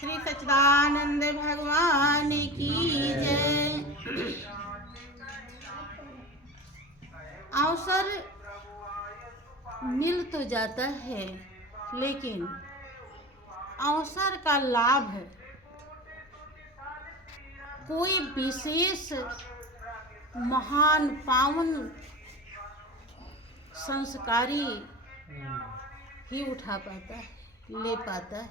श्री सच्चिदानंद भगवान की जय। अवसर मिल तो जाता है, लेकिन अवसर का लाभ कोई विशेष महान पावन संस्कारी ही उठा पाता है, ले पाता है।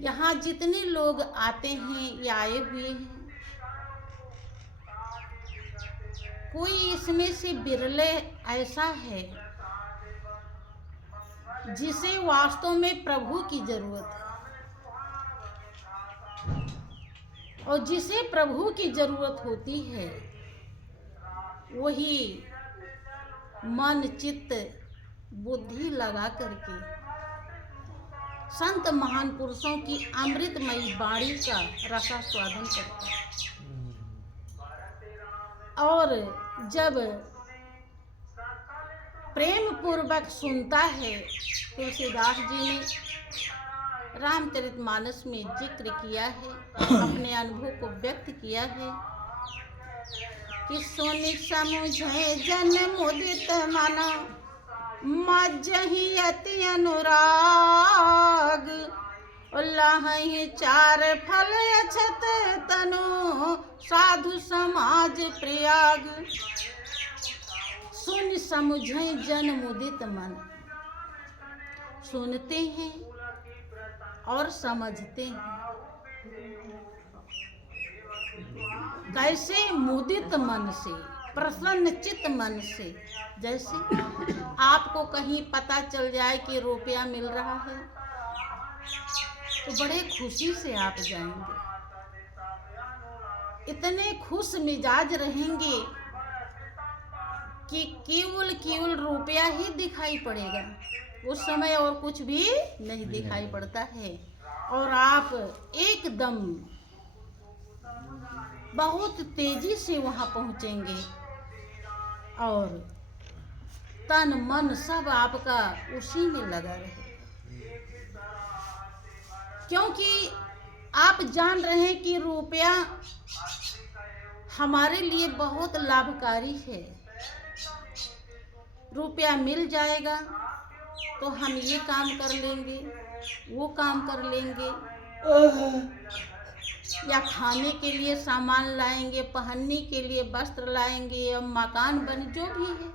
यहाँ जितने लोग आते हैं या आए हुए हैं, कोई इसमें से बिरले ऐसा है जिसे वास्तव में प्रभु की जरूरत है, और जिसे प्रभु की जरूरत होती है वही मन चित्त बुद्धि लगा करके संत महान पुरुषों की अमृतमयी वाणी का रसास्वादन करता है। और जब प्रेम पूर्वक सुनता है, तुलसीदास जी ने रामचरितमानस में जिक्र किया है, अपने अनुभव को व्यक्त किया है कि सुनि समुझे जन मुदित मन, मज्जहि अति अनुराग, उल्लाहि चार फल अछत तनु, साधु समाज प्रयाग। सुन समुझे जन मुदित मन, सुनते हैं और समझते हैं। कैसे? मुदित मन से, प्रसन्न चित्त मन से। जैसे आपको कहीं पता चल जाए कि रुपया मिल रहा है तो बड़े खुशी से आप जाएंगे, इतने खुश मिजाज रहेंगे कि केवल रुपया ही दिखाई पड़ेगा, उस समय और कुछ भी नहीं दिखाई पड़ता है। और आप एकदम बहुत तेजी से वहां पहुंचेंगे और तन मन सब आपका उसी में लगा रहे, क्योंकि आप जान रहे हैं कि रुपया हमारे लिए बहुत लाभकारी है। रुपया मिल जाएगा तो हम ये काम कर लेंगे, वो काम कर लेंगे, या खाने के लिए सामान लाएंगे, पहनने के लिए वस्त्र लाएंगे, या मकान बन जो भी है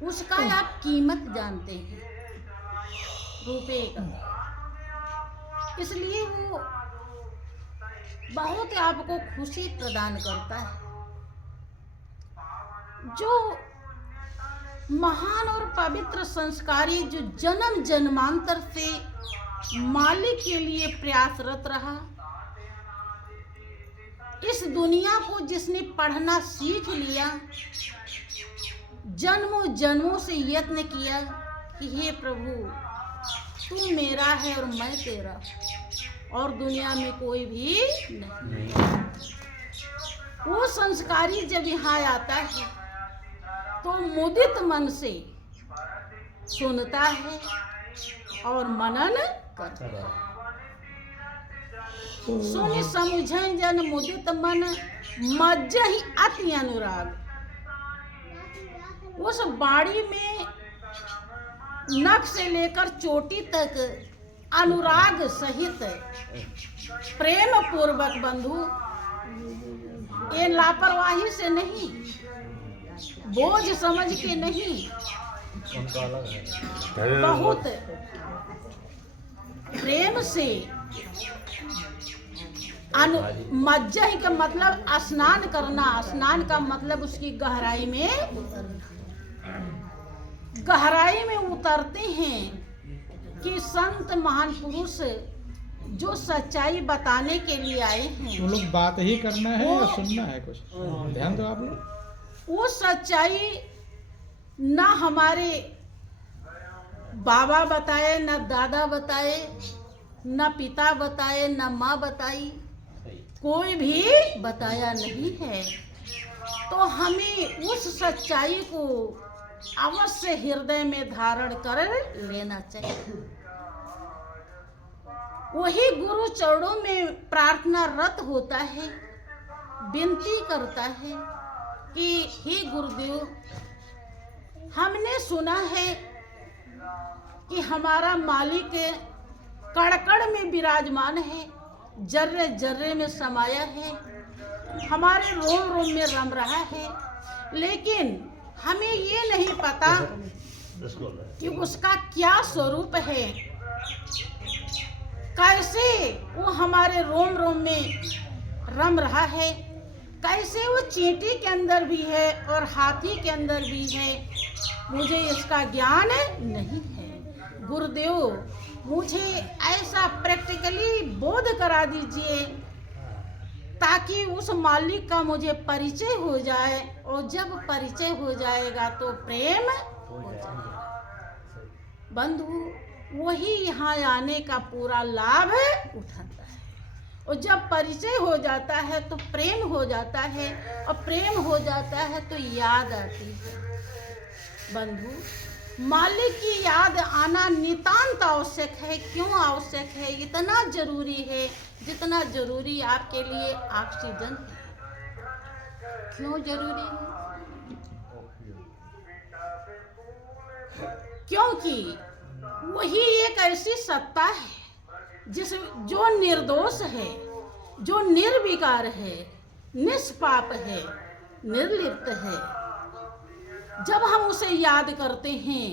उसका आप कीमत जानते हैं रुपये का, इसलिए वो बहुत आपको खुशी प्रदान करता है। जो महान और पवित्र संस्कारी, जो जन्म जन्मांतर से मालिक के लिए प्रयासरत रहा, इस दुनिया को जिसने पढ़ना सीख लिया, जन्मों जन्मों से यत्न किया कि हे प्रभु तू मेरा है और मैं तेरा, और दुनिया में कोई भी नहीं। वो संस्कारी जब यहाँ आता है तो मुदित मन से सुनता है और मनन करता है। सुनि समुझै जन मुदित मन, मज्जहि अति अनुराग। उस बाड़ी में नख से लेकर चोटी तक अनुराग सहित प्रेम पूर्वक बंधु, ये लापरवाही से नहीं, बोझ समझ के नहीं, बहुत प्रेम से मज्जहि का मतलब स्नान करना, स्नान का मतलब उसकी गहराई में उतरना। गहराई में उतरते हैं कि संत महान पुरुष जो सच्चाई बताने के लिए आए हैं, वो लोग बात ही करना है या सुनना है कुछ, ध्यान दो आप लोग। वो सच्चाई ना हमारे बाबा बताए, ना दादा बताए, ना पिता बताए, ना माँ बताई, कोई भी बताया नहीं है। तो हमें उस सच्चाई को अवश्य हृदय में धारण कर लेना चाहिए। वही गुरु चरणों में प्रार्थना रत होता है, विनती करता है कि हे गुरुदेव, हमने सुना है कि हमारा मालिक कड़-कड़ में विराजमान है, जर्रे जर्रे में समाया है, हमारे रोम रोम में रम रहा है, लेकिन हमें ये नहीं पता कि उसका क्या स्वरूप है, कैसे वो हमारे रोम रोम में रम रहा है, कैसे वो चींटी के अंदर भी है और हाथी के अंदर भी है, मुझे इसका ज्ञान नहीं है। गुरुदेव, मुझे ऐसा प्रैक्टिकली बोध करा दीजिए ताकि उस मालिक का मुझे परिचय हो जाए, और जब परिचय हो जाएगा तो प्रेम हो जाएगा। बंधु, वही यहाँ आने का पूरा लाभ उठाता है, और जब परिचय हो जाता है तो प्रेम हो जाता है, और प्रेम हो जाता है तो याद आती है। बंधु, मालिक की याद आना नितांत आवश्यक है। क्यों आवश्यक है? इतना जरूरी है जितना जरूरी आपके लिए ऑक्सीजन है। क्यों जरूरी है? क्योंकि वही एक ऐसी सत्ता है जो निर्दोष है, जो निर्विकार है, निष्पाप है, निर्लिप्त है। जब हम उसे याद करते हैं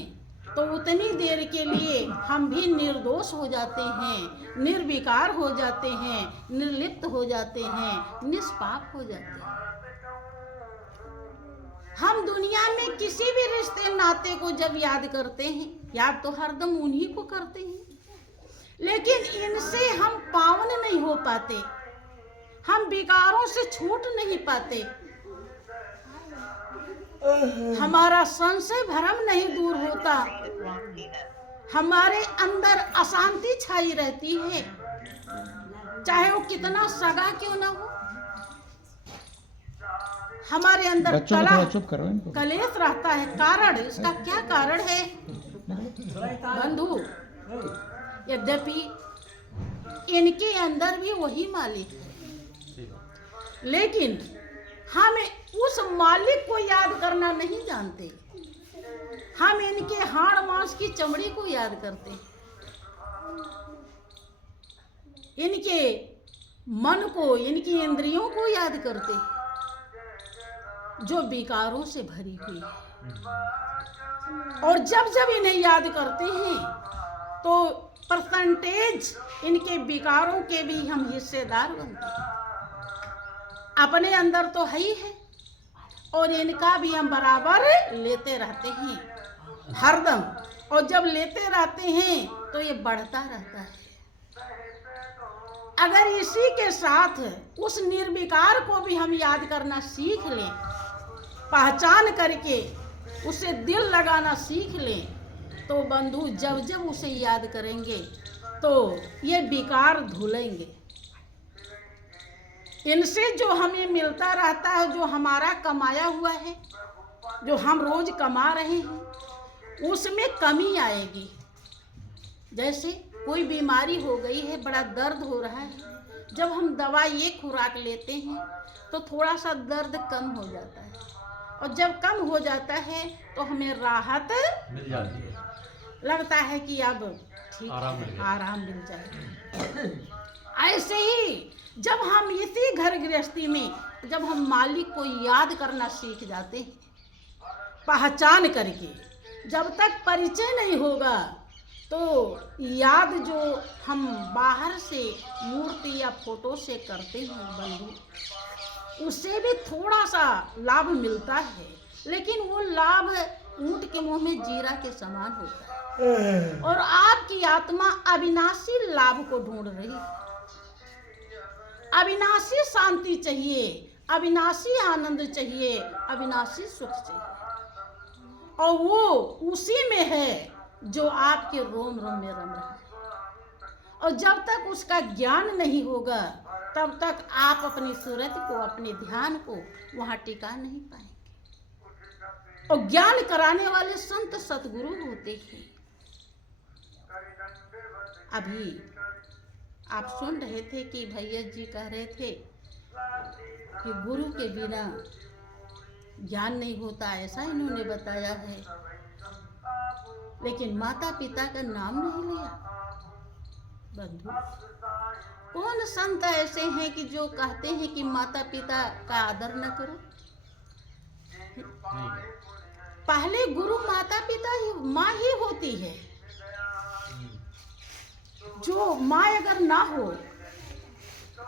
तो उतनी देर के लिए हम भी निर्दोष हो जाते हैं, निर्विकार हो जाते हैं, निर्लिप्त हो जाते हैं, निष्पाप हो जाते हैं। हम दुनिया में किसी भी रिश्ते नाते को जब याद करते हैं, याद तो हरदम उन्हीं को करते हैं, लेकिन इनसे हम पावन नहीं हो पाते, हम विकारों से छूट नहीं पाते, हमारा संशय भ्रम नहीं दूर होता, हमारे अंदर अशांति छाई रहती है, चाहे वो कितना सगा क्यों ना हो। हमारे अंदर कलेश रहता है। कारण, इसका क्या कारण है? बंधु, यद्यपि इनके अंदर भी वही मालिक है, लेकिन हम उस मालिक को याद करना नहीं जानते। हम इनके हाड़ मांस की चमड़ी को याद करते हैं, इनके मन को, इनकी इंद्रियों को याद करते हैं, जो विकारों से भरी हुई है। और जब जब इन्हें याद करते हैं तो परसेंटेज इनके विकारों के भी हम हिस्सेदार बनते हैं। अपने अंदर तो है ही है, और इनका भी हम बराबर लेते रहते हैं हरदम, और जब लेते रहते हैं तो ये बढ़ता रहता है। अगर इसी के साथ उस निर्विकार को भी हम याद करना सीख लें, पहचान करके उसे दिल लगाना सीख लें, तो बंधु जब जब उसे याद करेंगे तो ये विकार धुलेंगे। इनसे जो हमें मिलता रहता है, जो हमारा कमाया हुआ है, जो हम रोज कमा रहे हैं, उसमें कमी आएगी। जैसे कोई बीमारी हो गई है, बड़ा दर्द हो रहा है, जब हम दवा ये खुराक लेते हैं तो थोड़ा सा दर्द कम हो जाता है, और जब कम हो जाता है तो हमें राहत मिल जाती है, लगता है कि अब ठीक आराम मिल जाएगा। ऐसे ही जब हम इसी घर गृहस्थी में जब हम मालिक को याद करना सीख जाते हैं, पहचान करके, जब तक परिचय नहीं होगा तो याद जो हम बाहर से मूर्ति या फोटो से करते हैं बंधु, उससे भी थोड़ा सा लाभ मिलता है, लेकिन वो लाभ ऊंट के मुंह में जीरा के समान होता है, और आपकी आत्मा अविनाशी लाभ को ढूंढ रही है। अविनाशी शांति चाहिए, अविनाशी आनंद चाहिए, अविनाशी सुख चाहिए, और वो उसी में है जो आपके रोम रोम में रम रहा है। और जब तक उसका ज्ञान नहीं होगा तब तक आप अपनी सूरत को, अपने ध्यान को वहां टिका नहीं पाएंगे। और ज्ञान कराने वाले संत सतगुरु होते हैं। अभी आप सुन रहे थे कि भैया जी कह रहे थे कि गुरु के बिना ज्ञान नहीं होता, ऐसा इन्होंने बताया है। लेकिन माता पिता का नाम नहीं लिया। बंधु, कौन संत ऐसे हैं कि जो कहते हैं कि माता पिता का आदर न करो? पहले गुरु माता पिता ही, माँ ही होती है। जो माँ अगर ना हो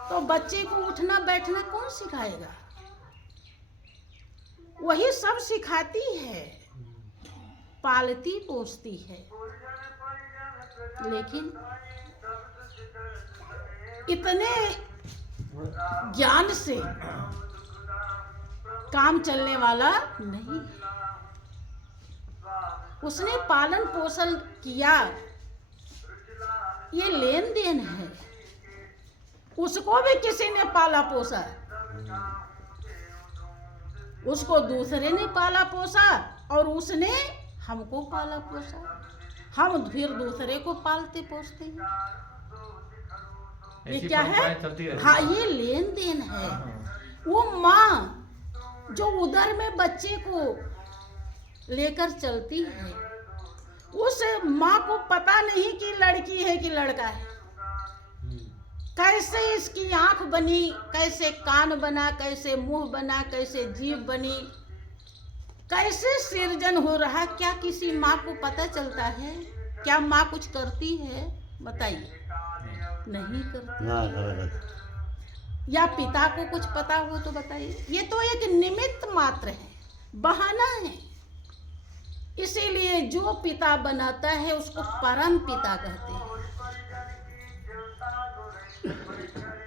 तो बच्चे को उठना बैठना कौन सिखाएगा? वही सब सिखाती है, पालती पोसती है। लेकिन इतने ज्ञान से काम चलने वाला नहीं। उसने पालन पोषण किया, ये लेन देन है। उसको भी किसी ने पाला पोसा, उसको दूसरे ने पाला पोसा और उसने हमको पाला पोसा। हम फिर दूसरे को पालते पोसते हैं। ये क्या है? हाँ, ये लेन देन है। वो माँ जो उदर में बच्चे को लेकर चलती है, उस माँ को पता नहीं कि लड़की है कि लड़का है। कैसे इसकी आंख बनी, कैसे कान बना, कैसे मुंह बना, कैसे जीभ बनी, कैसे सृजन हो रहा, क्या किसी माँ को पता चलता है? क्या माँ कुछ करती है? बताइए, नहीं करती। या पिता को कुछ पता हो तो बताइए। ये तो एक निमित्त मात्र है, बहाना है। इसीलिए जो पिता बनाता है उसको परम पिता कहते हैं।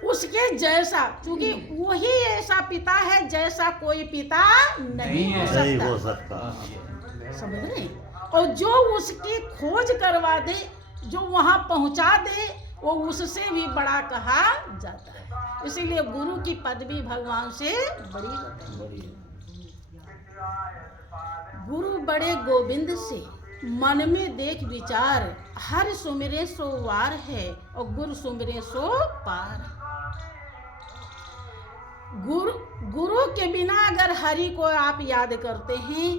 उसके जैसा, क्योंकि वही ऐसा पिता है जैसा कोई पिता नहीं हो सकता। समझ रहे? और जो उसकी खोज करवा दे, जो वहां पहुंचा दे, वो उससे भी बड़ा कहा जाता है। इसीलिए गुरु की पदवी भगवान से बड़ी है। गुरु बड़े गोविंद से मन में देख विचार, हर सुमिरे सो वार है और गुरु सुमिरे सो पार। गुरु के बिना अगर हरि को आप याद करते हैं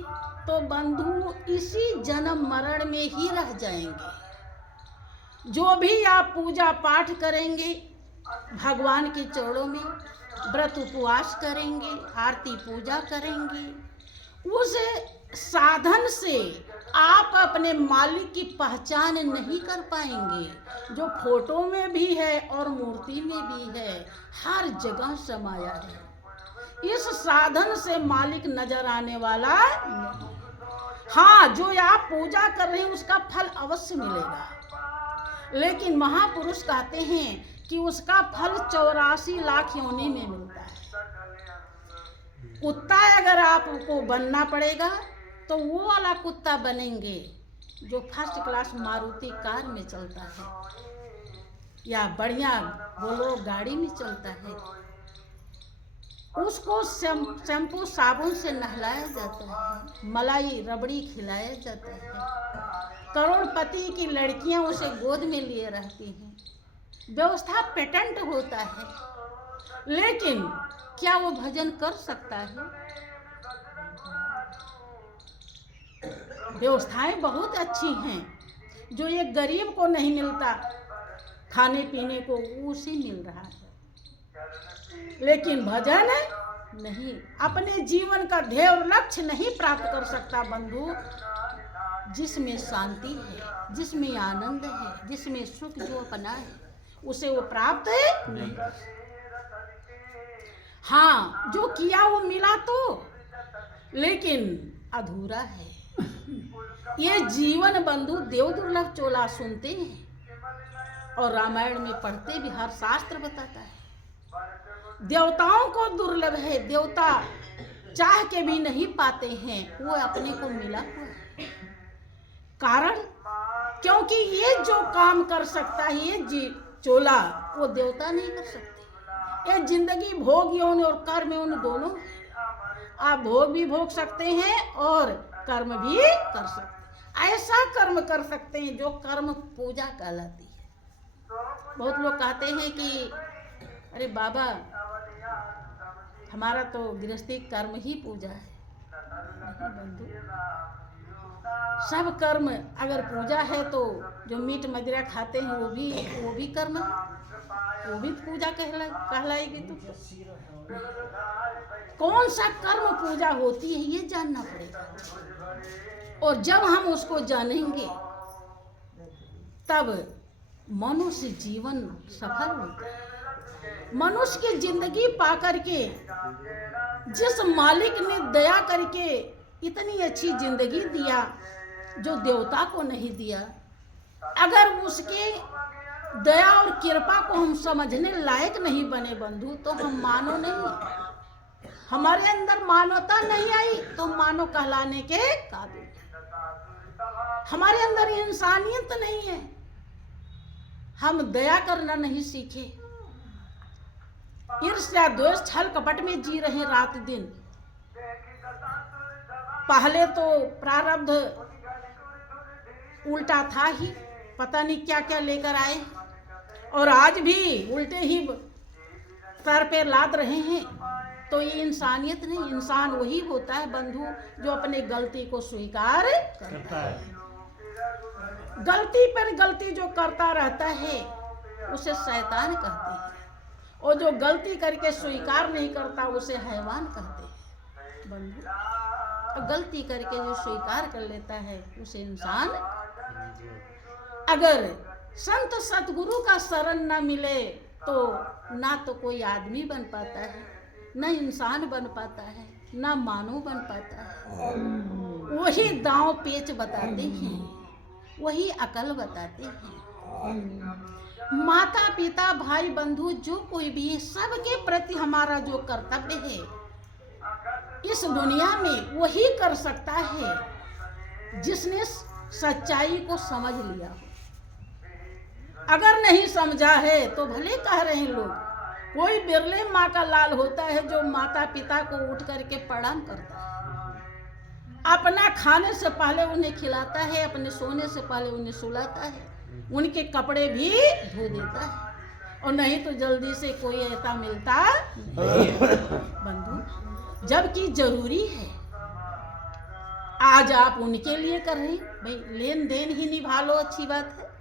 तो बंधु इसी जन्म मरण में ही रह जाएंगे। जो भी आप पूजा पाठ करेंगे भगवान के चरणों में, व्रत उपवास करेंगे, आरती पूजा करेंगे, उस साधन से आप अपने मालिक की पहचान नहीं कर पाएंगे। जो फोटो में भी है और मूर्ति में भी है, हर जगह समाया है। इस साधन से मालिक नजर आने वाला नहीं। हाँ, जो आप पूजा कर रहे हैं उसका फल अवश्य मिलेगा, लेकिन महापुरुष कहते हैं कि उसका फल 84 लाख योनि में मिलता है। कुत्ता अगर आपको बनना पड़ेगा तो वो वाला कुत्ता बनेंगे जो फर्स्ट क्लास मारुति कार में चलता है या बढ़िया बोलो गाड़ी में चलता है। उसको शैम्पू साबुन से नहलाया जाता है, मलाई रबड़ी खिलाया जाता है, करोड़पति की लड़कियां उसे गोद में लिए रहती हैं, व्यवस्था पेटेंट होता है। लेकिन क्या वो भजन कर सकता है? व्यवस्थाएं बहुत अच्छी हैं, जो एक गरीब को नहीं मिलता खाने पीने को, उसे मिल रहा है। लेकिन भजन नहीं, अपने जीवन का ध्येय और लक्ष्य नहीं प्राप्त कर सकता बंधु। जिसमें शांति है, जिसमें आनंद है, जिसमें सुख जो अपना है, उसे वो प्राप्त नहीं। हाँ, जो किया वो मिला तो, लेकिन अधूरा है। ये जीवन बंधु देव दुर्लभ चोला सुनते हैं और रामायण में पढ़ते भी, हर शास्त्र बताता है। देवताओं को दुर्लभ है, देवता चाह के भी नहीं पाते हैं, वो अपने को मिला हुआ है। कारण क्योंकि ये जो काम कर सकता है ये चोला, वो देवता नहीं कर सकते। ये जिंदगी भोग यौन और कर्म यौन दोनों है। आप भोग भी भोग सकते हैं और कर्म भी कर सकते हैं। ऐसा कर्म कर सकते हैं जो कर्म पूजा कहलाती है। बहुत लोग कहते हैं कि अरे बाबा हमारा तो गृहस्थी कर्म ही पूजा है। नहीं बंधु, सब कर्म अगर पूजा है तो जो मीट मदिरा खाते हैं वो भी कर्म है, वो भी पूजा कहलाएगी। तो कौन सा कर्म पूजा होती है ये जानना पड़ेगा, और जब हम उसको जानेंगे तब मनुष्य जीवन सफल होता है। मनुष्य की जिंदगी पा करके जिस मालिक ने दया करके इतनी अच्छी जिंदगी दिया जो देवता को नहीं दिया, अगर उसके दया और कृपा को हम समझने लायक नहीं बने बंधु तो हम मानो नहीं, हमारे अंदर मानवता नहीं आई तो मानो कहलाने के काबिल, हमारे अंदर इंसानियत नहीं है, हम दया करना नहीं सीखे, ईर्ष्या द्वेष छल कपट में जी रहे रात दिन। पहले तो प्रारब्ध उल्टा था ही, पता नहीं क्या क्या लेकर आए, और आज भी उल्टे ही सर पे लाद रहे हैं। तो ये इंसानियत नहीं, इंसान वही होता है बंधु जो अपने गलती को स्वीकार करता है। गलती पर गलती जो करता रहता है उसे शैतान कहते हैं, और जो गलती करके स्वीकार नहीं करता उसे हैवान कहते हैं बंधु। गलती करके जो स्वीकार कर लेता है उसे इंसान। अगर संत सतगुरु का शरण न मिले तो ना तो कोई आदमी बन पाता है, न इंसान बन पाता है, न मानव बन पाता है। वही दांव पेच बताते हैं, वही अकल बताते हैं। माता पिता भाई बंधु जो कोई भी है, सबके प्रति हमारा जो कर्तव्य है इस दुनिया में वही कर सकता है जिसने सच्चाई को समझ लिया हो। अगर नहीं समझा है तो भले कह रहे हैं लोग, कोई बिरले माँ का लाल होता है जो माता पिता को उठ करके प्रणाम करता है, अपना खाने से पहले उन्हें खिलाता है, अपने सोने से पहले उन्हें सुलाता है, उनके कपड़े भी धो देता है, और नहीं तो जल्दी से कोई ऐसा मिलता नहीं बंधु, जबकि जरूरी है। आज आप उनके लिए कर रहे हैं, भाई लेन देन ही निभा लो, अच्छी बात है।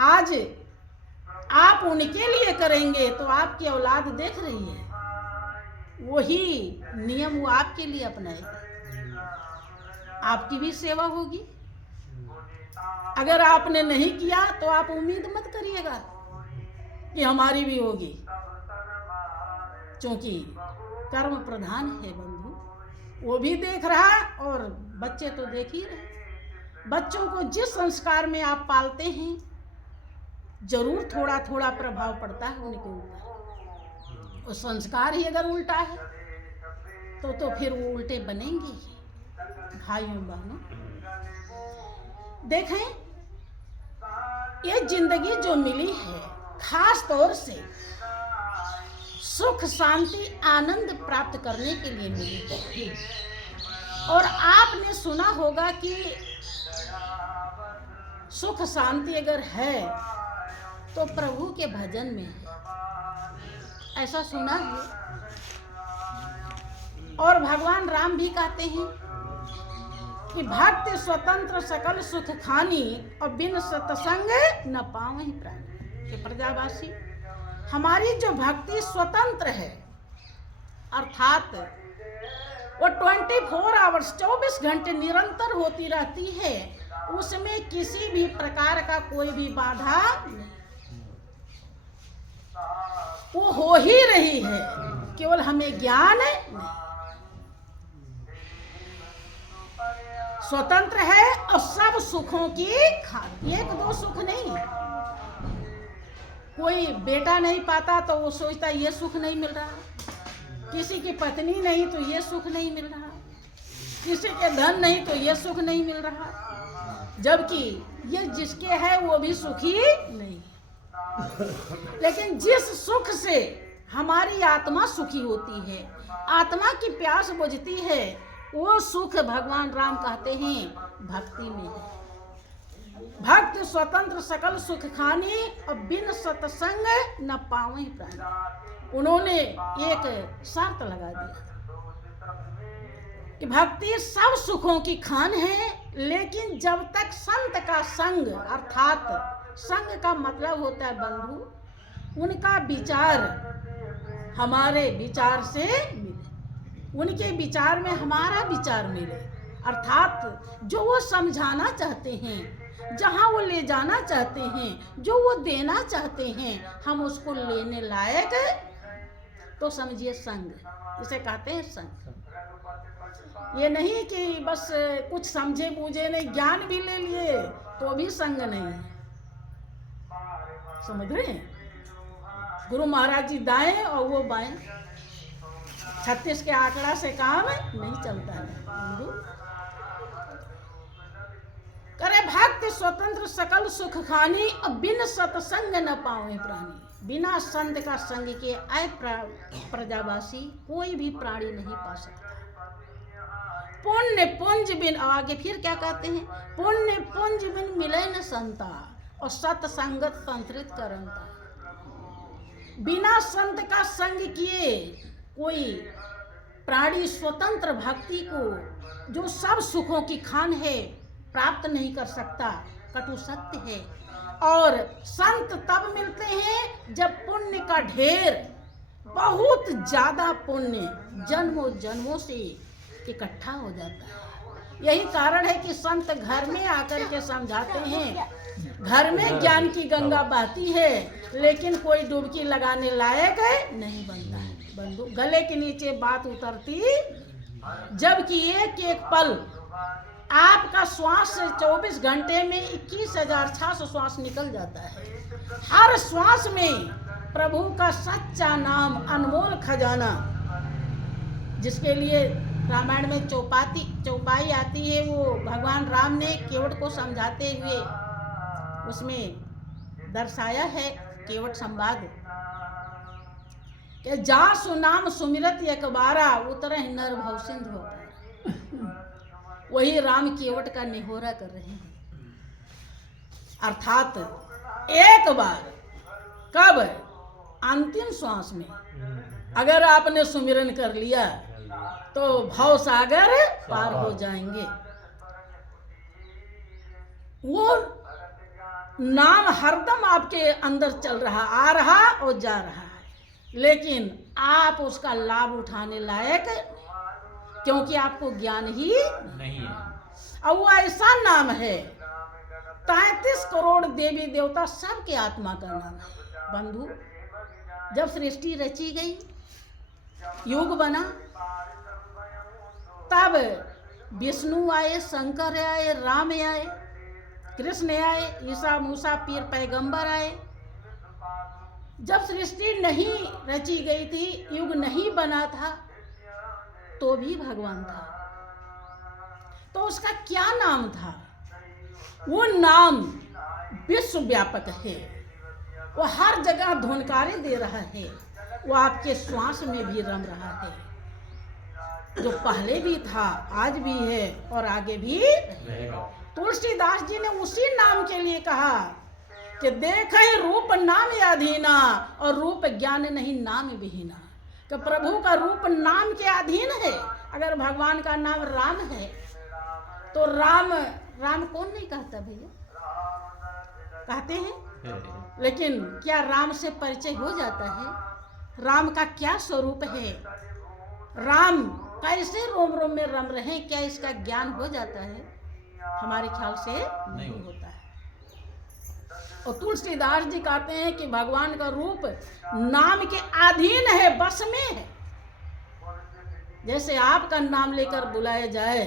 आज आप उनके लिए करेंगे तो आपकी औलाद देख रही है, वही नियम वो आपके लिए अपनाएगी, आपकी भी सेवा होगी। अगर आपने नहीं किया तो आप उम्मीद मत करिएगा कि हमारी भी होगी, क्योंकि कर्म प्रधान है बंधु, वो भी देख रहा और बच्चे तो देख ही रहे। बच्चों को जिस संस्कार में आप पालते हैं जरूर थोड़ा थोड़ा प्रभाव पड़ता है उनके ऊपर, और संस्कार ही अगर उल्टा है तो फिर वो उल्टे बनेंगे ही। भाइयों बहनों देखें, ये जिंदगी जो मिली है खास तौर से सुख शांति आनंद प्राप्त करने के लिए मिली है। और आपने सुना होगा कि सुख शांति अगर है तो प्रभु के भजन में है, ऐसा सुना है। और भगवान राम भी कहते हैं कि भक्ति स्वतंत्र सकल सुख खानी, और बिन सत्संग न पावहि प्राणी। कि प्रजावासी, हमारी जो भक्ति स्वतंत्र है, अर्थात वो 24 आवर्स 24 घंटे निरंतर होती रहती है, उसमें किसी भी प्रकार का कोई भी बाधा नहीं, वो हो ही रही है, केवल हमें ज्ञान नहीं। स्वतंत्र है और सब सुखों की खातिर, एक दो सुख नहीं। कोई बेटा नहीं पाता तो वो सोचता ये सुख नहीं मिल रहा, किसी की पत्नी नहीं तो ये सुख नहीं मिल रहा, किसी के धन नहीं तो ये सुख नहीं मिल रहा, जबकि ये जिसके है वो भी सुखी नहीं। लेकिन जिस सुख से हमारी आत्मा सुखी होती है, आत्मा की प्यास बुझती है, वो सुख भगवान राम कहते हैं भक्ति में है। भक्त स्वतंत्र सकल सुख खानी और बिन सत्संग न पावे प्राणी। उन्होंने एक शर्त लगा दिया कि भक्ति सब सुखों की खान है, लेकिन जब तक संत का संग, अर्थात संग का मतलब होता है बंधु, उनका विचार हमारे विचार से मिले, उनके विचार में हमारा विचार मिले, अर्थात जो वो समझाना चाहते हैं, जहाँ वो ले जाना चाहते हैं, जो वो देना चाहते हैं, हम उसको लेने लायक, तो समझिए संग, इसे कहते हैं संग। ये नहीं कि बस कुछ समझे बूझे नहीं, ज्ञान भी ले लिए तो भी संग नहीं है। समझ रहे हैं? गुरु महाराज जी दाएं और वो बाएं, 36 के आंकड़ा से काम नहीं चलता है। करे भक्त स्वतंत्र सकल सुख खानी और बिन सत्संग न पावे प्राणी। बिना संत का संग के आय प्रजावासी कोई भी प्राणी नहीं पा सकता। पुण्य पुंज बिन, आगे फिर क्या कहते हैं, पुण्य पुंज बिन मिले न संता और सत्संगत संतरित करंता। बिना संत का संग किए कोई प्राणी स्वतंत्र भक्ति को, जो सब सुखों की खान है, प्राप्त नहीं कर सकता। कटु सत्य है। और संत तब मिलते हैं जब पुण्य का ढेर, बहुत ज्यादा पुण्य जन्मों जन्मों से इकट्ठा हो जाता है। यही कारण है कि संत घर में आकर के समझाते हैं। घर में ज्ञान की गंगा बहती है, लेकिन कोई डुबकी लगाने लायक नहीं बनता है बंधु। गले के नीचे बात उतरती, जबकि एक एक पल आपका श्वास 24 घंटे में 21,600 श्वास निकल जाता है। हर श्वास में प्रभु का सच्चा नाम, अनमोल खजाना, जिसके लिए रामायण में चौपाई आती है, वो भगवान राम ने केवट को समझाते हुए उसमें दर्शाया है केवट संवाद कि जा सुनाम सुमिरत एक बारा उतरे नर भव सिंधु हो। वही राम केवट का निहोरा कर रहे हैं। अर्थात एक बार, कब? अंतिम श्वास में अगर आपने सुमिरन कर लिया तो भव सागर पार हो जाएंगे। वो नाम हरदम आपके अंदर चल रहा, आ रहा और जा रहा है, लेकिन आप उसका लाभ उठाने लायक, क्योंकि आपको ज्ञान ही नहीं है। और वो ऐसा नाम है, 33 करोड़ देवी देवता सबके आत्मा का नाम है बंधु। जब सृष्टि रची गई, युग बना, तब विष्णु आए, शंकर आए, राम आए, कृष्ण आए, ईसा मूसा पीर पैगंबर आए। जब सृष्टि नहीं रची गई थी, युग नहीं बना था, तो भी भगवान था। तो उसका क्या नाम था? वो नाम विश्व व्यापक है, वो हर जगह धुनकारे दे रहा है, वो आपके श्वास में भी रम रहा है, जो पहले भी था, आज भी है और आगे भी रहेगा। तुलसीदास जी ने उसी नाम के लिए कहा कि देखे रूप नाम अधीना और रूप ज्ञान नहीं नाम विहीना। कि प्रभु का रूप नाम के अधीन है। अगर भगवान का नाम राम है तो राम कौन नहीं कहता भैया? कहते हैं। लेकिन क्या राम से परिचय हो जाता है? राम का क्या स्वरूप है? राम कैसे रोम रोम में रम रहे, क्या इसका ज्ञान हो जाता है? हमारे ख्याल से नहीं होता है। और तुलसीदास जी कहते हैं कि भगवान का रूप नाम के अधीन है, बस में है। जैसे आपका नाम लेकर बुलाया जाए,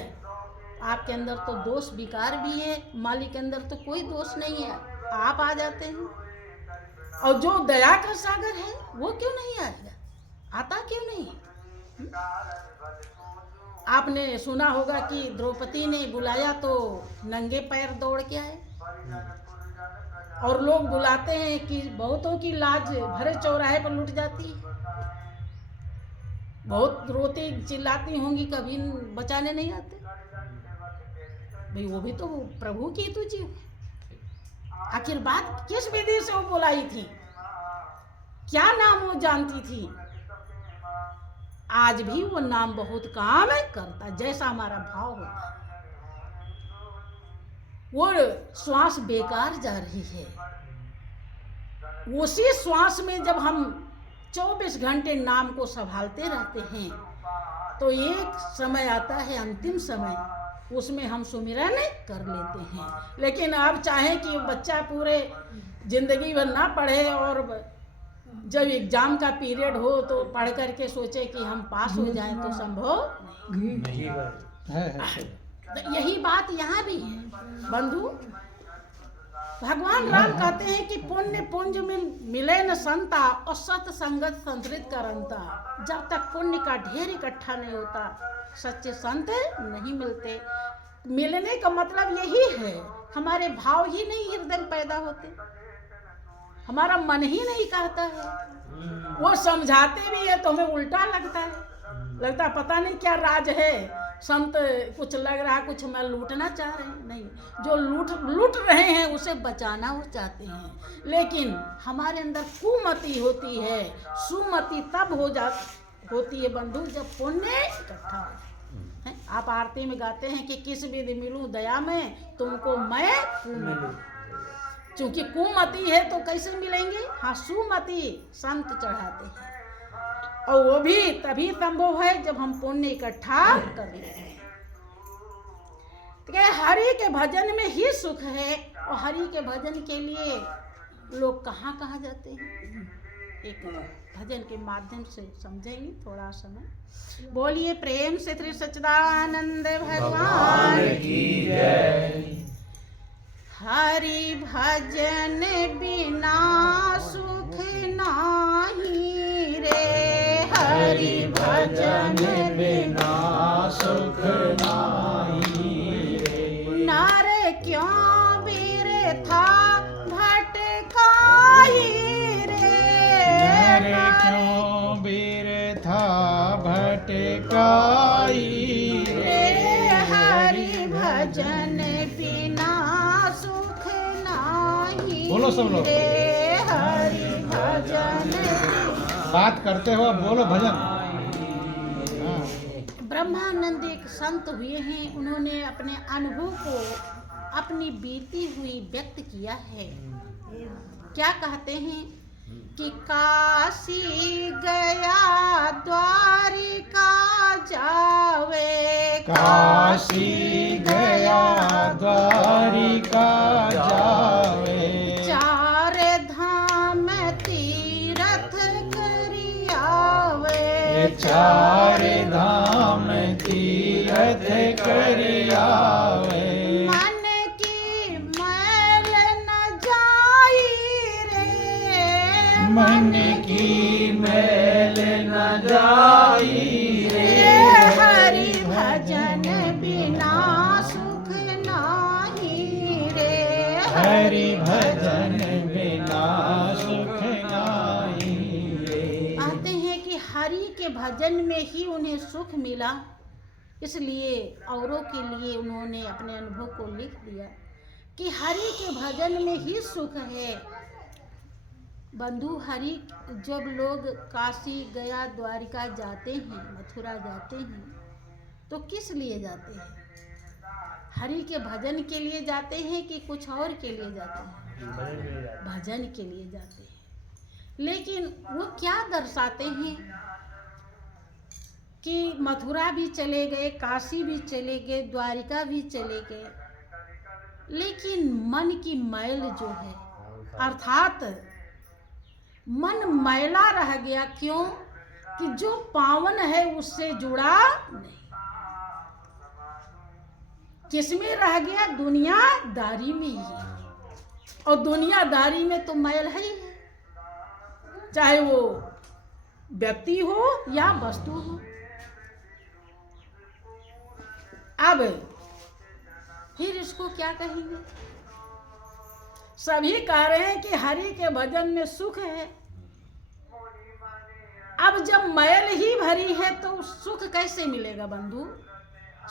आपके अंदर तो दोष विकार भी है, मालिक के अंदर तो कोई दोष नहीं है, आप आ जाते हैं। और जो दया का सागर है वो क्यों नहीं आएगा? आता क्यों नहीं? आपने सुना होगा कि द्रौपदी ने बुलाया तो नंगे पैर दौड़ के आए, और लोग बुलाते हैं कि बहुतों की लाज भरे चौराहे पर लुट जाती है। बहुत रोती चिल्लाती होंगी, कभी बचाने नहीं आते भाई, वो भी तो प्रभु की तो जीव है। आखिर बात किस विधि से वो बुलाई थी, क्या नाम वो जानती थी? आज भी वो नाम बहुत काम करता, जैसा हमारा भाव होता। वो श्वास बेकार जा रही है, उसी श्वास में जब हम 24 घंटे नाम को संभालते रहते हैं तो एक समय आता है, अंतिम समय, उसमें हम सुमिरन कर लेते हैं। लेकिन अब चाहे कि बच्चा पूरे जिंदगी भर ना पढ़े और जब एग्जाम का पीरियड हो तो पढ़ करके सोचे कि हम पास हो जाएं, तो संभव नहीं है। तो यही बात यहाँ भी है बंधु। भगवान राम कहते हैं कि पुण्य पुंज में मिले न संता और सत संगत संतरित करंता। जब तक पुण्य का ढेर इकट्ठा नहीं होता, सच्चे संत नहीं मिलते। मिलने का मतलब यही है, हमारे भाव ही नहीं हृदय में पैदा होते, हमारा मन ही नहीं कहता है। वो समझाते भी है तो हमें उल्टा लगता है पता नहीं क्या राज है, संत कुछ लग रहा, कुछ मैं लूटना चाह रहे हैं। नहीं, जो लूट रहे हैं उसे बचाना वो चाहते हैं। लेकिन हमारे अंदर कुमति होती है, सुमति तब होती है बंधु जब पुण्य इकट्ठा हो। आप आरती में गाते हैं कि किस विधि मिलूं दया में तुमको मैं मिलूं। चूंकि कुमति है तो कैसे मिलेंगे? हाँ, सुमति संत चढ़ाते हैं, और वो भी तभी संभव है जब हम पुण्य इकट्ठा कर लेते हैं। तो हरि के भजन में ही सुख है, और हरि के भजन के लिए लोग कहाँ कहाँ जाते हैं, एक भजन के माध्यम से समझेंगे थोड़ा समय। बोलिए प्रेम से श्री सच्चिदानंद भगवान की जय। हरि भजन बिना सुख नाही रे, हरि भजन बिना सुख नाही रे। नर क्यों बिरथा भटकाई रे, नर क्यों बिरथा भटकाई रे। हरि भजन बिना सुख नाही, बोलो सब लोग, हरि भजन। बात करते हो, अब बोलो भजन। ब्रह्मानंद एक संत हुए हैं, उन्होंने अपने अनुभव को अपनी बीती हुई व्यक्त किया है। क्या कहते हैं कि काशी गया द्वारिका जावे, काशी गया द्वारिका जावे, चार धाम तीरथ करी आवे, चार धाम तीरथ करी आवे। मन की मैल न जाई रे, मन की मैल न जाई रे। हरि भजन बिना सुख नाही रे, हरि भजन बिना सुख नाही रे। कहते हैं कि हरि के भजन में ही उन्हें सुख मिला, इसलिए औरों के लिए उन्होंने अपने अनुभव को लिख दिया कि हरि के भजन में ही सुख है। बंधु, हरि जब लोग काशी गया द्वारिका जाते हैं, मथुरा जाते हैं, तो किस लिए जाते हैं? हरि के भजन के लिए जाते हैं कि कुछ और के लिए जाते हैं? भजन के लिए जाते हैं। लेकिन वो क्या दर्शाते हैं कि मथुरा भी चले गए, काशी भी चले गए, द्वारिका भी चले गए, लेकिन मन की मैल जो है, अर्थात मन मैला रह गया। क्यों? कि जो पावन है उससे जुड़ा नहीं। किसमें रह गया? दुनियादारी में ही। और दुनियादारी में तो मैल है ही, चाहे वो व्यक्ति हो या वस्तु हो। अब फिर इसको क्या कहेंगे? सभी कह रहे हैं कि हरि के भजन में सुख है। अब जब मैल ही भरी है तो सुख कैसे मिलेगा बंधु?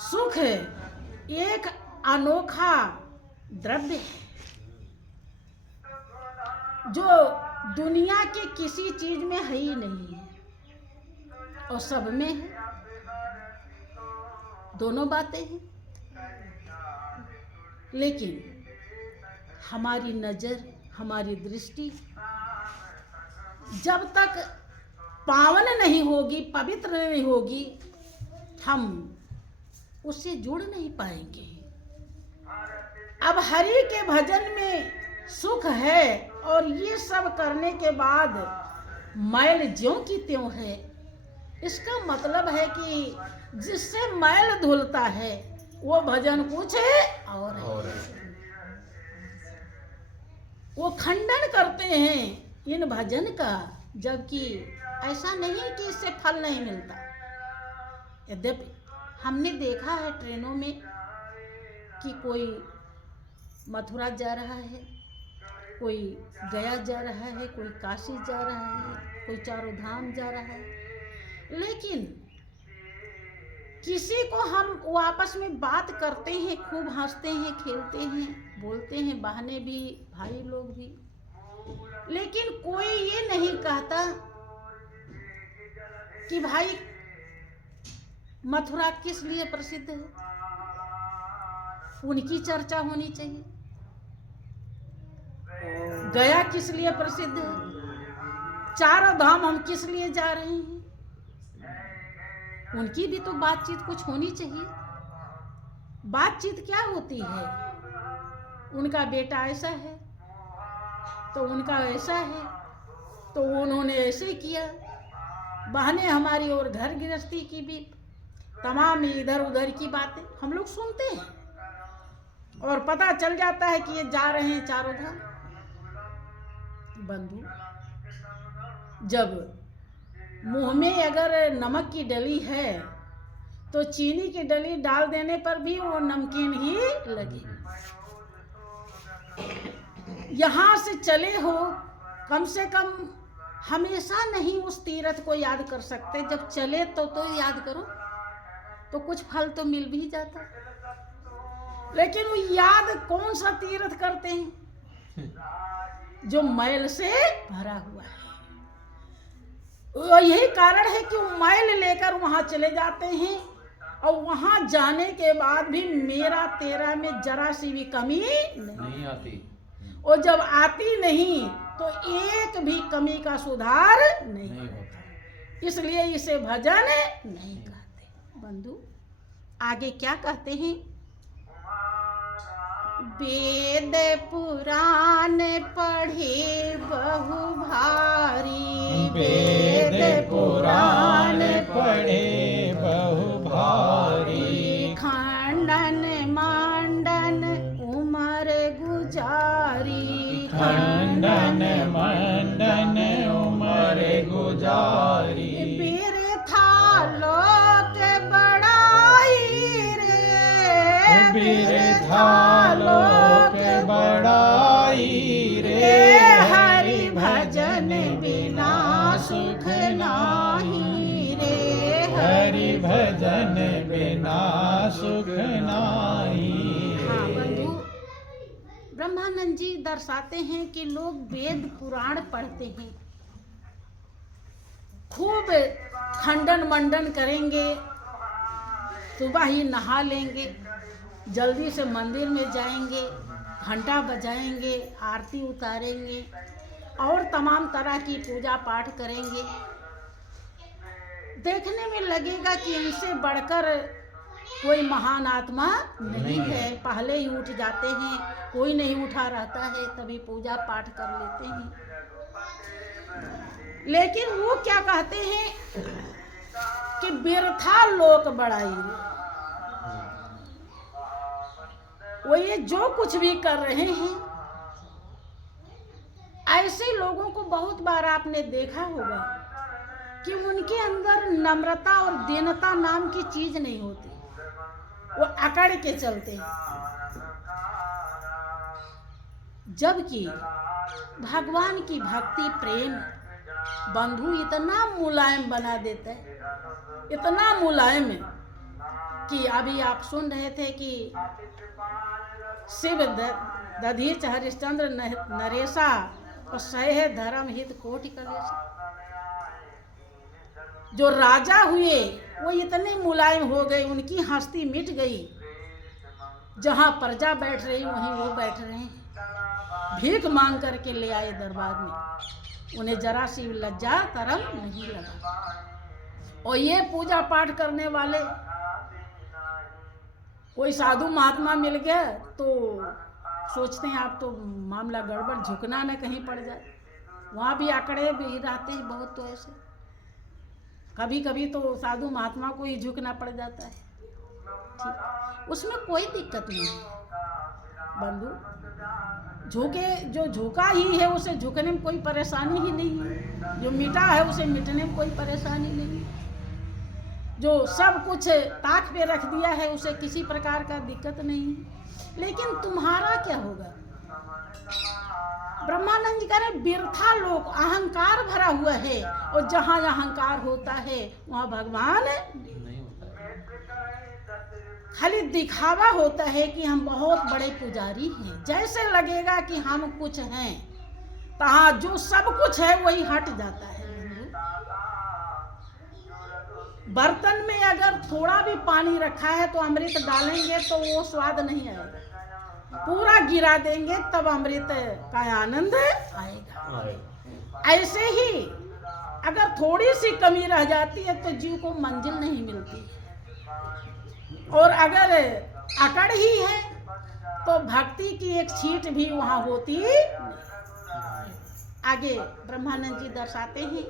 सुख एक अनोखा द्रव्य है जो दुनिया के किसी चीज में है ही नहीं है और सब में है। दोनों बातें हैं, लेकिन हमारी नजर, हमारी दृष्टि जब तक पावन नहीं होगी, पवित्र नहीं होगी, हम उससे जुड़ नहीं पाएंगे। अब हरि के भजन में सुख है और ये सब करने के बाद मैल ज्यों की त्यों है। इसका मतलब है कि जिससे मैल धुलता है वो भजन कुछ और है। वो खंडन करते हैं इन भजन का, जबकि ऐसा नहीं कि इससे फल नहीं मिलता। यद्यपि हमने देखा है ट्रेनों में कि कोई मथुरा जा रहा है, कोई गया जा रहा है, कोई काशी जा रहा है, कोई चारों धाम जा रहा है, लेकिन किसी को हम वो आपस में बात करते हैं, खूब हंसते हैं, खेलते हैं, बोलते हैं, बहने भी, भाई लोग भी, लेकिन कोई ये नहीं कहता कि भाई मथुरा किस लिए प्रसिद्ध है, उनकी चर्चा होनी चाहिए। गया किस लिए प्रसिद्ध है, चारों धाम हम किस लिए जा रहे हैं, उनकी भी तो बातचीत कुछ होनी चाहिए। बातचीत क्या होती है? उनका बेटा ऐसा है तो उनका ऐसा है तो उन्होंने ऐसे किया। बहनें हमारी और घर गृहस्थी की भी तमाम इधर उधर की बातें हम लोग सुनते हैं और पता चल जाता है कि ये जा रहे हैं चारों धाम। बंधु, जब मुंह में अगर नमक की डली है तो चीनी की डली डाल देने पर भी वो नमकीन ही लगेगी। यहाँ से चले हो, कम से कम हमेशा नहीं उस तीर्थ को याद कर सकते, जब चले तो याद करो, तो कुछ फल तो मिल भी जाता। लेकिन वो याद कौन सा तीर्थ करते हैं? जो मैल से भरा हुआ है। यही कारण है कि वो मैल लेकर वहां चले जाते हैं और वहां जाने के बाद भी मेरा तेरा में जरा सी भी कमी नहीं आती, और जब आती नहीं तो एक भी कमी का सुधार नहीं होता। इसलिए इसे भजन नहीं कहते। बंधु, आगे क्या कहते हैं? वेद पुराण पढ़े बहु भारी, वेद पुराण पढ़े बहु भारी, खंडन मंडन उमर गुजारी, खंडन मंडन उमर गुजारी, बिरथा लोक बड़ाई रे, बिरथा लोक बड़ाई रे, हरि भजन बिना सुख नाही रे, हरि भजन बिना सुख नाही। हाँ बंधु, ब्रह्मानंद जी दर्शाते हैं कि लोग वेद पुराण पढ़ते हैं, खूब खंडन मंडन करेंगे, सुबह ही नहा लेंगे, जल्दी से मंदिर में जाएंगे, घंटा बजाएंगे, आरती उतारेंगे और तमाम तरह की पूजा पाठ करेंगे। देखने में लगेगा कि इनसे बढ़कर कोई महान आत्मा नहीं है। पहले ही उठ जाते हैं, कोई नहीं उठा रहता है, तभी पूजा पाठ कर लेते हैं। लेकिन वो क्या कहते हैं कि बिरथा लोक बड़ाई, वो ये जो कुछ भी कर रहे हैं, ऐसे लोगों को बहुत बार आपने देखा होगा कि उनके अंदर नम्रता और दीनता नाम की चीज नहीं होती, वो अकड़ के चलते हैं। जबकि भगवान की भक्ति, प्रेम बंधु इतना मुलायम बना देता है, इतना मुलायम है कि अभी आप सुन रहे थे कि शिव दधीच हरिश्चंद्र नरेशा और सह धर्म हित कोटि कलेशा। जो राजा हुए वो इतने मुलायम हो गए, उनकी हस्ती मिट गई। जहां प्रजा बैठ रही वहीं वो बैठ रहे हैं। भीख मांग करके ले आए दरबार में, उन्हें जरा सी लज्जा तरम नहीं लगा। और ये पूजा पाठ करने वाले कोई साधु महात्मा मिल गया तो सोचते हैं आप तो मामला गड़बड़, झुकना न कहीं पड़ जाए। वहाँ भी आंकड़े भी रहते हैं बहुत, तो ऐसे कभी कभी तो साधु महात्मा को ही झुकना पड़ जाता है। ठीक, उसमें कोई दिक्कत नहीं है बंधु। झुके जो झुका ही है उसे झुकने में कोई परेशानी ही नहीं है, जो मिटा है उसे मिटने में कोई परेशानी नहीं है, जो सब कुछ ताक पे रख दिया है उसे किसी प्रकार का दिक्कत नहीं है। लेकिन तुम्हारा क्या होगा? ब्रह्मानंद जी कह रहे बिरथा लोक, अहंकार भरा हुआ है, और जहां अहंकार होता है वहां भगवान नहीं होता है। खाली दिखावा होता है कि हम बहुत बड़े पुजारी हैं, जैसे लगेगा कि हम कुछ हैं, तहां जो सब कुछ है वही हट जाता है। बर्तन में अगर थोड़ा भी पानी रखा है तो अमृत डालेंगे तो वो स्वाद नहीं आएगा, पूरा गिरा देंगे तब अमृत का आनंद आएगा। ऐसे ही अगर थोड़ी सी कमी रह जाती है तो जीव को मंजिल नहीं मिलती, और अगर अकड़ ही है तो भक्ति की एक छींट भी वहां होती नहीं। आगे ब्रह्मानंद जी दर्शाते हैं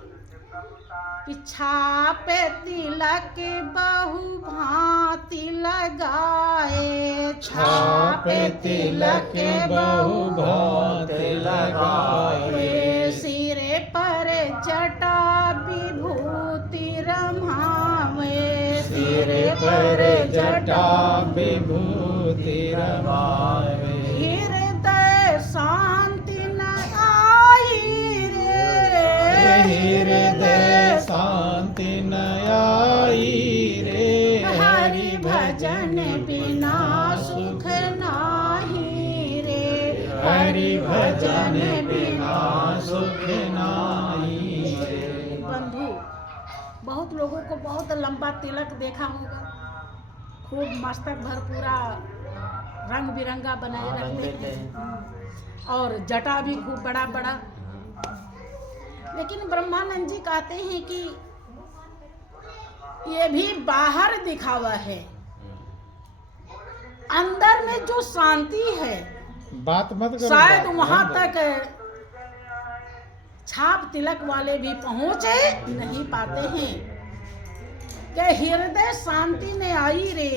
कि छापे तिलक बहु भांति लगाए, छापे तिलक बहु भांति लगाए, सिरे पर जटा विभूति रमावे, सिरे पर जटा विभूति रमावे, हृदय शांति न आई रे, हृदय शांति न आई रे, हरि भजन बिना सुख नाही रे, हरि भजन बिना सुख नाही रे। बंधु, बहुत लोगों को बहुत लंबा तिलक देखा होगा, खूब मस्तक भर पूरा रंग बिरंगा बनाए रखते हैं, और जटा भी खूब बड़ा बड़ा। लेकिन ब्रह्मानंद जी कहते हैं कि ये भी बाहर दिखावा है, अंदर में जो शांति है बात मत करो, शायद वहां तक छाप तिलक वाले भी पहुंचे नहीं पाते हैं। कि हृदय शांति ने आई रे,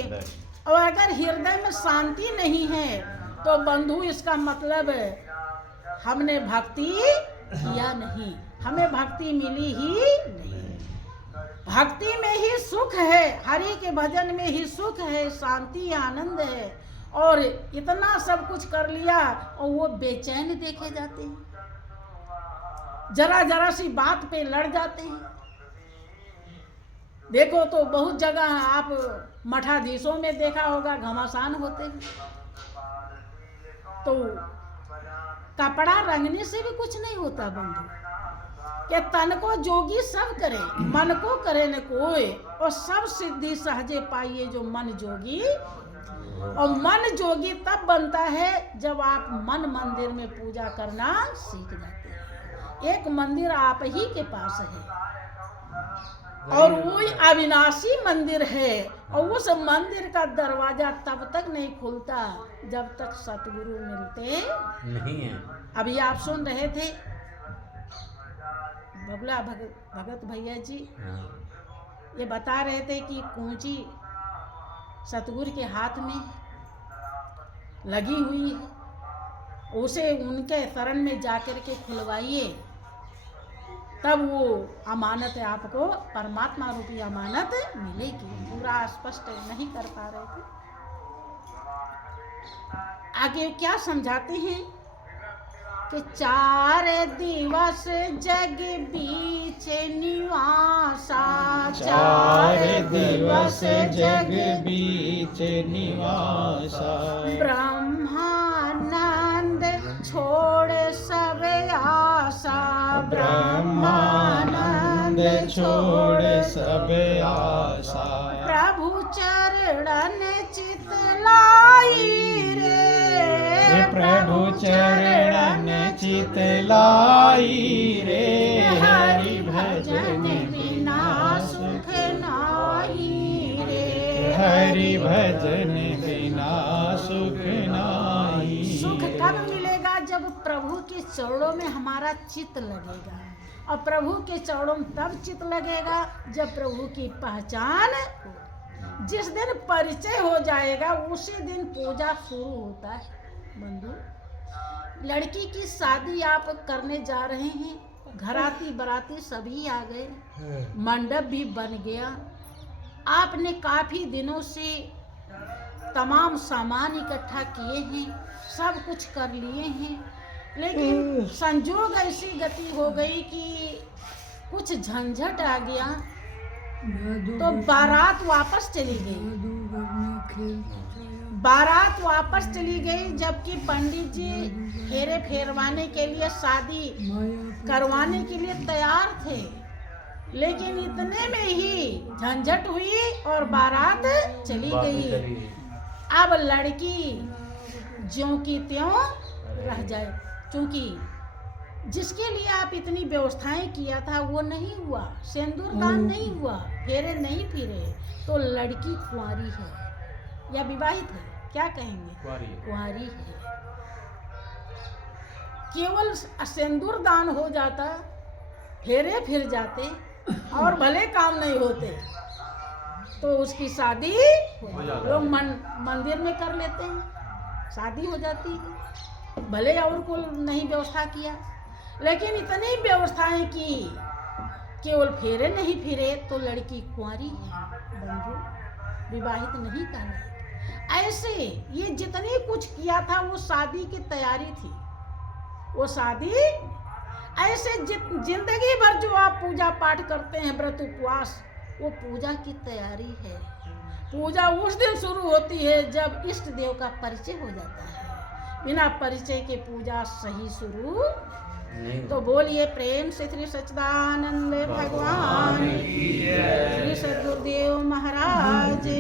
और अगर हृदय में शांति नहीं है तो बंधु इसका मतलब हमने भक्ति किया नहीं, हमें भक्ति मिली ही नहीं। भक्ति में ही सुख है, हरि के भजन में ही सुख है, शांति आनंद है, और इतना सब कुछ कर लिया और वो बेचैन देखे जाते हैं, जरा जरा सी बात पे लड़ जाते हैं। देखो तो बहुत जगह आप मठाधीशों में देखा होगा घमासान होते हैं, तो कपड़ा रंगने से भी कुछ नहीं होता बंधु। के तन को जोगी सब करे, मन को करे न कोई, और सब सिद्धि सहजे पाइए जो मन जोगी। और मन जोगी तब बनता है जब आप मन मंदिर में पूजा करना सीख जाते हैं। एक मंदिर आप ही के पास है और वही अविनाशी मंदिर है, और उस मंदिर का दरवाजा तब तक नहीं खुलता जब तक सतगुरु मिलते नहीं है। अभी आप सुन रहे थे बगुला भगत भैया जी ये बता रहे थे कि कुंची सतगुरु के हाथ में लगी हुई है, उसे उनके शरण में जाकर के खुलवाइए, तब वो अमानत आपको परमात्मा रूपी अमानत मिलेगी। पूरा स्पष्ट नहीं कर पा रहे थे। आगे क्या समझाते हैं कि 4 दिवस जग बीच निवासा, 4 दिवस जग बीच निवासा, ब्रह्मानंद छोड़ सब आशा, ब्रह्मानंद छोड़ सब आशा, प्रभु चरणन चित लाई रे, प्रभु चरणन चित लाई रे, हरि भजन बिना सुख नाई रे, हरि भजन बिना सुख नाई। सुख कब मिलेगा? जब प्रभु के चरणों में हमारा चित्त लगेगा। और प्रभु के चरणों में तब चित्त लगेगा जब प्रभु की पहचान हो। जिस दिन परिचय हो जाएगा उसी दिन पूजा शुरू होता है। बंधु, लड़की की शादी आप करने जा रहे हैं, घराती बराती सभी आ गए, मंडप भी बन गया, आपने काफी दिनों से तमाम सामान इकट्ठा किए हैं, सब कुछ कर लिए हैं, लेकिन संजोग ऐसी गति हो गई कि कुछ झंझट आ गया तो बारात वापस चली गई। बारात वापस चली गई, जबकि पंडित जी फेरे फेरवाने के लिए, शादी करवाने के लिए तैयार थे, लेकिन इतने में ही झंझट हुई और बारात चली गई। अब लड़की ज्यों की त्यों रह जाए, क्योंकि जिसके लिए आप इतनी व्यवस्थाएं किया था वो नहीं हुआ, सिंदूर दान नहीं हुआ, फेरे नहीं फिरे, तो लड़की कुंवारी है या विवाहित है, क्या कहेंगे? कुंवारी है। केवल सिंदूर दान हो जाता, फेरे फिर जाते और भले काम नहीं होते तो उसकी शादी लोग मंदिर में कर लेते हैं, शादी हो जाती है, भले और को नहीं व्यवस्था किया, लेकिन इतनी व्यवस्थाएं की, केवल फेरे नहीं फिरे तो लड़की कुंवारी है। बंधु, विवाहित नहीं कहना। ऐसे ये जितनी कुछ किया था वो शादी की तैयारी थी, वो शादी ऐसे जिंदगी भर जो आप पूजा पाठ करते हैं, व्रत उपवास, वो पूजा की तैयारी है। पूजा उस दिन शुरू होती है जब इष्ट देव का परिचय हो जाता है। बिना परिचय के पूजा सही शुरू नहीं। तो बोलिए प्रेम से श्री सच्चिदानंद भगवान, श्री सद्गुरुदेव महाराज।